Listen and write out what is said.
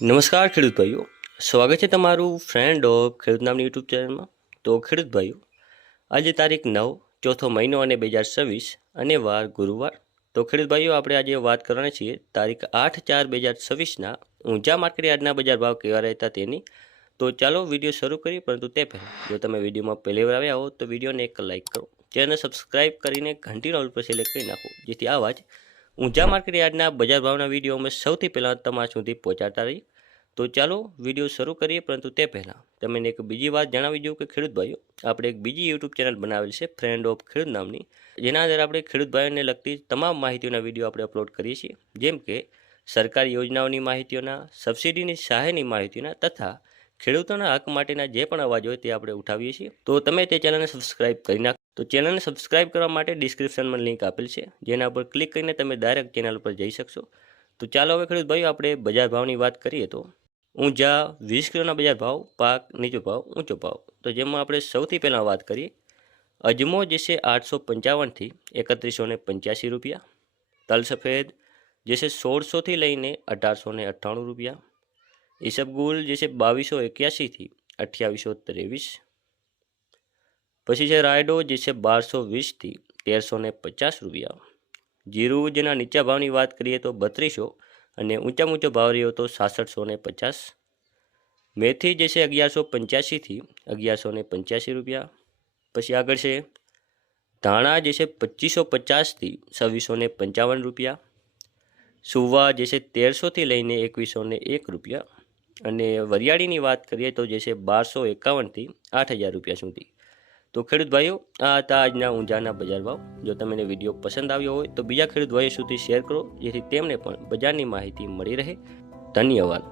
નમસ્કાર ખેડૂત ભાઈઓ, સ્વાગત છે તમારું ફ્રેન્ડ ઓફ ખેડૂત નામની યુટ્યુબ ચેનલમાં. તો ખેડૂત ભાઈઓ, આજે તારીખ 9 ચોથો મહિનો અને 2026 અને વાર ગુરુવાર. તો ખેડૂત ભાઈઓ, આપણે આજે વાત કરવાના છીએ તારીખ 8/4/2026ના ઊંચા માર્કેટ યાર્ડના બજાર ભાવ કેવા રહેતા તેની. તો ચાલો વિડીયો શરૂ કરીએ, પરંતુ તે પહેલાં જો તમે વિડીયોમાં પહેલી વાર આવ્યા હો તો વિડીયોને એક લાઇક કરો, ચેનલ સબસ્ક્રાઇબ કરીને ઘંટીનો ઓલ પર સિલેક્ટ કરી નાખો, જેથી આવા જ ઊંચા માર્કેટ યાર્ડના બજાર ભાવના વિડીયો અમે સૌથી પહેલાં તમારા સુધી પહોંચાડતા રહીએ. તો ચાલો વિડીયો શરૂ કરીએ, પરંતુ તે પહેલાં તમને એક બીજી વાત જણાવી દઉં કે ખેડૂત ભાઈઓ, આપણે એક બીજી યુટ્યુબ ચેનલ બનાવેલ છે ફ્રેન્ડ ઓફ ખેડૂત નામની, જેના અંદર આપણે ખેડૂત ભાઈઓને લગતી તમામ માહિતીઓના વિડીયો આપણે અપલોડ કરીએ છીએ, જેમ કે સરકારી યોજનાઓની માહિતીઓના, સબસિડીની સહાયની માહિતીઓના તથા ખેડૂતોના હક માટેના જે પણ અવાજ હોય તે આપણે ઉઠાવીએ છીએ. તો તમે તે ચેનલને સબસ્ક્રાઇબ કરી નાખો. તો ચેનલને સબસ્ક્રાઇબ કરવા માટે ડિસ્ક્રિપ્શનમાં લિંક આપેલ છે, જેના પર ક્લિક કરીને તમે ડાયરેક્ટ ચેનલ પર જઈ શકશો. તો ચાલો હવે ખેડૂત ભાઈઓ, આપણે બજાર ભાવની વાત કરીએ. તો ઊંઝા 20 કિલોના બજાર ભાવ, પાક નીચો ભાવ, ઊંચો ભાવ. તો જેમાં આપણે સૌથી પહેલાં વાત કરીએ, અજમો જે છે 855થી 3185 રૂપિયા, તલ સફેદ જે છે 1600થી લઈને 1898 રૂપિયા, ઈસબગુલ જે છે 2281થી 2823, પછી છે રાયડો જે છે 1220થી 1350 રૂપિયા, જીરું જેના નીચા ભાવની વાત કરીએ તો 3200 અને ઊંચો ભાવ રહ્યો તો 6650, મેથી જે છે 1185થી 1185 રૂપિયા. પછી આગળ છે ધાણા જે છે 2550થી 2655 રૂપિયા, સુવા જે છે 1300થી લઈને 2101 રૂપિયા, અને વરિયાળીની વાત કરીએ તો જે છે 1251થી 8000 રૂપિયા સુધી. તો ખેડૂત ભાઈઓ, આ હતા આજના ઊંઝાના બજાર ભાવ. જો તમને વિડીયો પસંદ આવ્યો હોય તો બીજા ખેડૂત ભાઈઓ સુધી શેર કરો, જેથી તેમને પણ બજારની માહિતી મળી રહે. ધન્યવાદ.